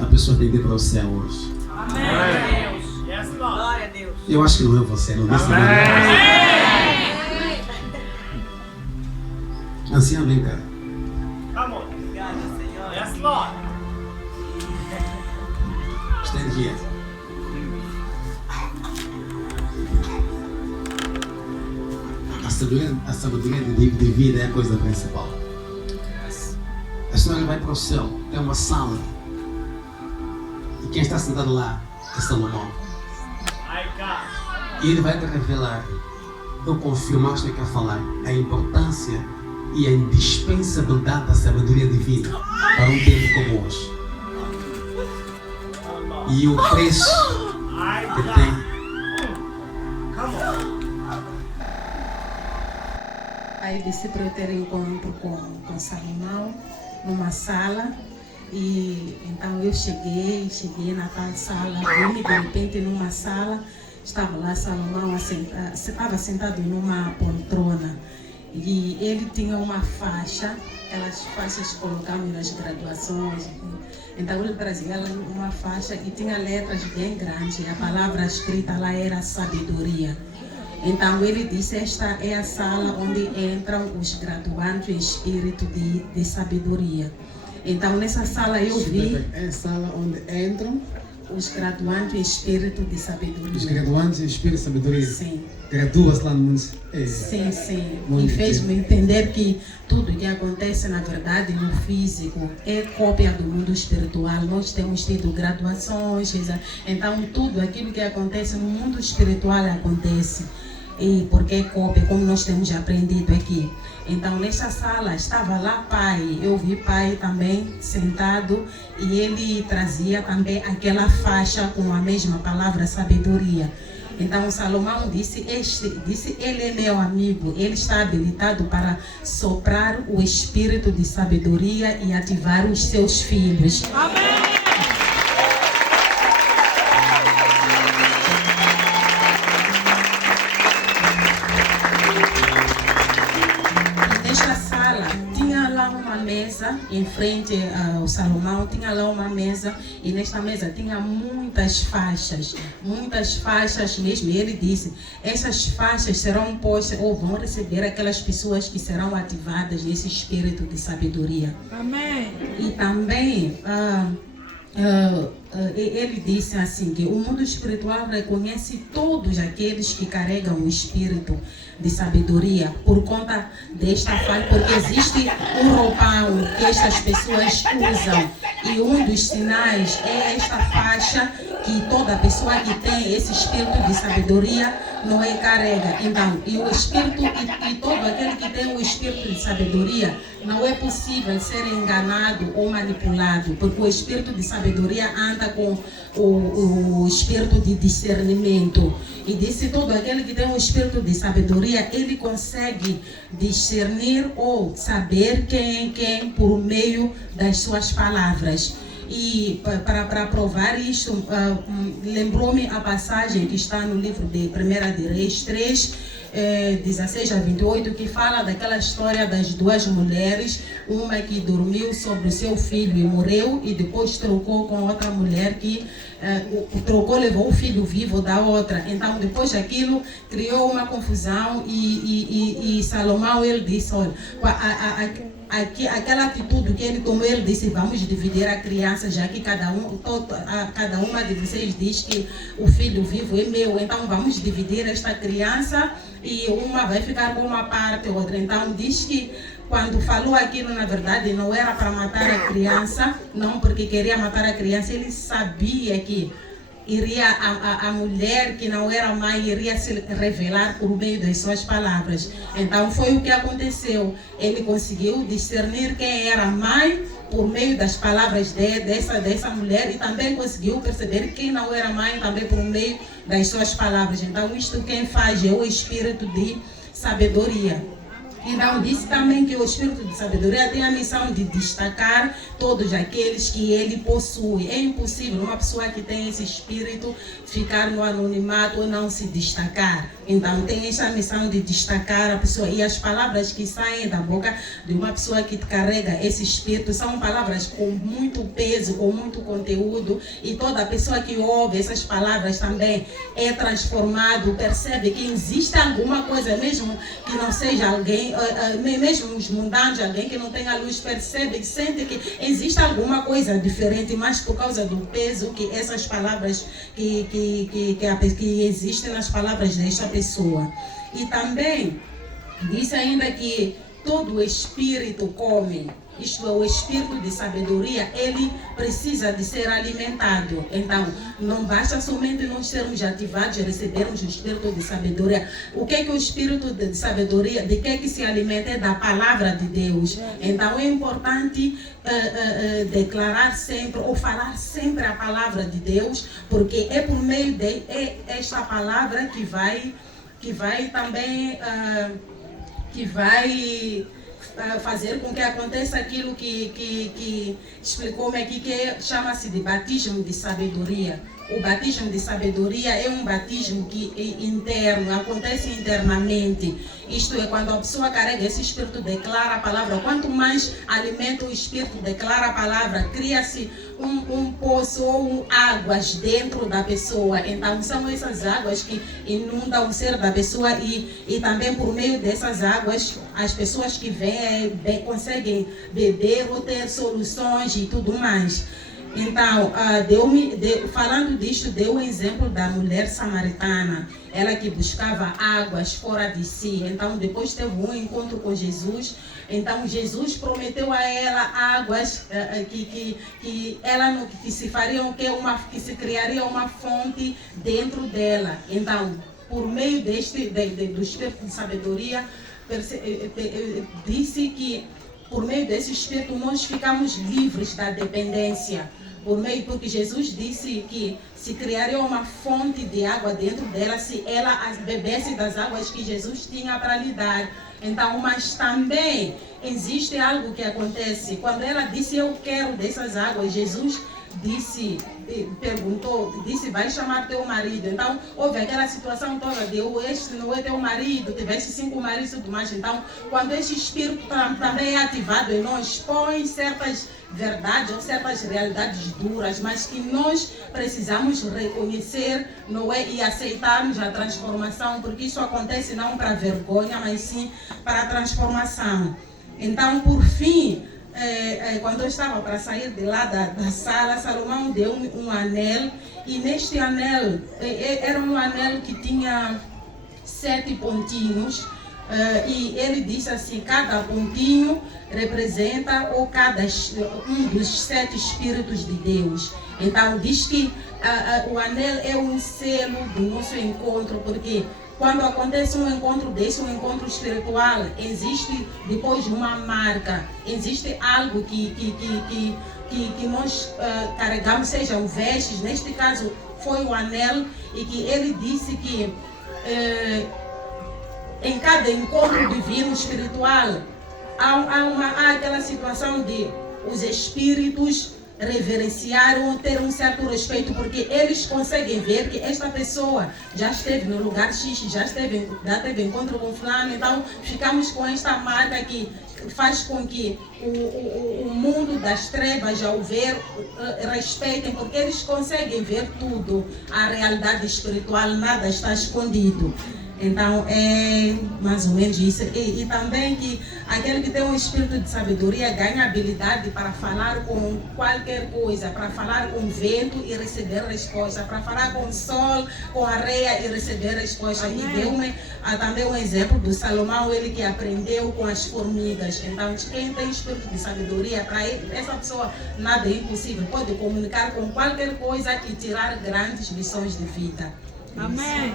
A pessoa tem que ir para o céu hoje. Amém. Glória a Deus. Eu acho que não é você, não disse nada. Ancião, vem cá. Come on. Obrigada, Senhor. Yes, Lord. Stand here. A sabedoria de vida é a coisa principal. A senhora vai para o céu, tem uma sala. E quem está sentado lá é Salomão. E ele vai te revelar, eu confirmaste que a falar, a importância e a indispensabilidade da sabedoria divina para um tempo como hoje. E o preço que tem. Aí disse para eu ter encontro com Salomão numa sala. E então eu cheguei na tal sala, vi-me de repente numa sala, estava lá Salomão estava sentado numa poltrona e ele tinha uma faixa, aquelas faixas que colocamos nas graduações. Então ele trazia uma faixa e tinha letras bem grandes, e a palavra escrita lá era sabedoria. Então ele disse, esta é a sala onde entram os graduandos em espírito de sabedoria. Então nessa sala eu vi... É a sala onde entram os graduandos em espírito de sabedoria. Os graduandos em espírito de sabedoria? Sim. Gradua-se lá no mundo? Sim, sim. Muito E fez-me entender que tudo que acontece na verdade no físico é cópia do mundo espiritual. Nós temos tido graduações, então tudo aquilo que acontece no mundo espiritual acontece. E porque é cópia, como nós temos aprendido aqui. Então nessa sala estava lá pai, eu vi pai também sentado e ele trazia também aquela faixa com a mesma palavra sabedoria. Então Salomão disse, ele é meu amigo, ele está habilitado para soprar o espírito de sabedoria e ativar os seus filhos. Amém! Em frente ao Salomão tinha lá uma mesa e nesta mesa tinha muitas faixas mesmo. E ele disse, essas faixas serão postas ou vão receber aquelas pessoas que serão ativadas nesse espírito de sabedoria. Amém. E também ele disse assim que o mundo espiritual reconhece todos aqueles que carregam o espírito de sabedoria por conta desta faixa, porque existe um roupão que estas pessoas usam e um dos sinais é esta faixa que toda pessoa que tem esse espírito de sabedoria não é carrega. Então, e o espírito e todo aquele que tem o espírito de sabedoria não é possível ser enganado ou manipulado, porque o espírito de sabedoria anda com o espírito de discernimento. E disse todo aquele que tem o espírito de sabedoria, ele consegue discernir ou saber quem é quem por meio das suas palavras. E para provar isto, lembrou-me a passagem que está no livro de 1 de Reis 3, 16 a 28, que fala daquela história das duas mulheres, uma que dormiu sobre o seu filho e morreu, e depois trocou com outra mulher que levou o filho vivo da outra. Então depois aquilo criou uma confusão e Salomão, ele disse, olha, aquela atitude que ele tomou, ele disse, vamos dividir a criança, já que cada uma de vocês diz que o filho vivo é meu, então vamos dividir esta criança e uma vai ficar com uma parte, outra. Então diz que quando falou aquilo, na verdade, não era para matar a criança, não porque queria matar a criança, ele sabia que iria a mulher que não era mãe iria se revelar por meio das suas palavras. Então foi o que aconteceu. Ele conseguiu discernir quem era a mãe por meio das palavras dessa mulher e também conseguiu perceber quem não era mãe também por meio das suas palavras. Então isto quem faz é o espírito de sabedoria. Então disse também que o espírito de sabedoria tem a missão de destacar todos aqueles que ele possui. É impossível uma pessoa que tem esse espírito ficar no anonimato ou não se destacar. Então tem essa missão de destacar a pessoa, e as palavras que saem da boca de uma pessoa que carrega esse espírito são palavras com muito peso, com muito conteúdo, e toda pessoa que ouve essas palavras também é transformado, percebe que existe alguma coisa, mesmo que não seja alguém, mesmo os mundanos, alguém que não tenha luz, percebe, sente que existe alguma coisa diferente, mas por causa do peso que essas palavras que existem nas palavras desta pessoa. E também diz ainda que todo espírito come, isto é, o espírito de sabedoria, ele precisa de ser alimentado. Então, não basta somente nós sermos ativados e recebermos o espírito de sabedoria. O que é o espírito de sabedoria? De que se alimenta? É da palavra de Deus. Então, é importante declarar sempre, ou falar sempre a palavra de Deus, porque é por meio de esta palavra que vai também fazer com que aconteça aquilo que explicou-me aqui, que chama-se de batismo de sabedoria. O batismo de sabedoria é um batismo que interno, acontece internamente. Isto é, quando a pessoa carrega esse espírito, declara a palavra. Quanto mais alimenta o espírito, declara a palavra, cria-se um poço ou águas dentro da pessoa. Então são essas águas que inundam o ser da pessoa, e também por meio dessas águas as pessoas que vêm conseguem beber ou ter soluções e tudo mais. Então, falando disto, deu o exemplo da mulher samaritana, ela que buscava águas fora de si. Então, depois teve um encontro com Jesus. Então, Jesus prometeu a ela águas que se fariam, que se criaria uma fonte dentro dela. Então, por meio do espírito de sabedoria, disse que por meio desse espírito nós ficamos livres da dependência. Porque Jesus disse que se criaria uma fonte de água dentro dela se ela bebesse das águas que Jesus tinha para lhe dar. Então, mas também existe algo que acontece. Quando ela disse, eu quero dessas águas, Jesus perguntou, vai chamar teu marido. Então, houve aquela situação toda de este não é teu marido, tivesse 5 maridos e tudo mais. Então, quando esse espírito também é ativado em nós, põe certas verdades ou certas realidades duras, mas que nós precisamos reconhecer, não é, e aceitarmos a transformação, porque isso acontece não para vergonha, mas sim para a transformação. Então, por fim, quando eu estava para sair de lá da sala, Salomão deu um anel, e neste anel, era um anel que tinha 7 pontinhos, e ele disse assim, cada pontinho representa um dos 7 espíritos de Deus. Então diz que o anel é um selo do nosso encontro, porque quando acontece um encontro desse, um encontro espiritual, existe depois uma marca, existe algo que nós carregamos, sejam vestes, neste caso foi o anel, e que ele disse que em cada encontro divino espiritual há aquela situação de os espíritos reverenciar ou ter um certo respeito, porque eles conseguem ver que esta pessoa já esteve no lugar X, já teve encontro com fulano. Então ficamos com esta marca que faz com que o mundo das trevas, ao ver, respeitem, porque eles conseguem ver tudo, a realidade espiritual, nada está escondido. Então é mais ou menos isso. E também que aquele que tem um espírito de sabedoria ganha habilidade para falar com qualquer coisa, para falar com o vento e receber resposta, para falar com o sol, com a areia e receber resposta. Amém. E deu-me também um exemplo do Salomão, ele que aprendeu com as formigas. Então quem tem espírito de sabedoria, para essa pessoa nada é impossível, pode comunicar com qualquer coisa e tirar grandes lições de vida. Amém.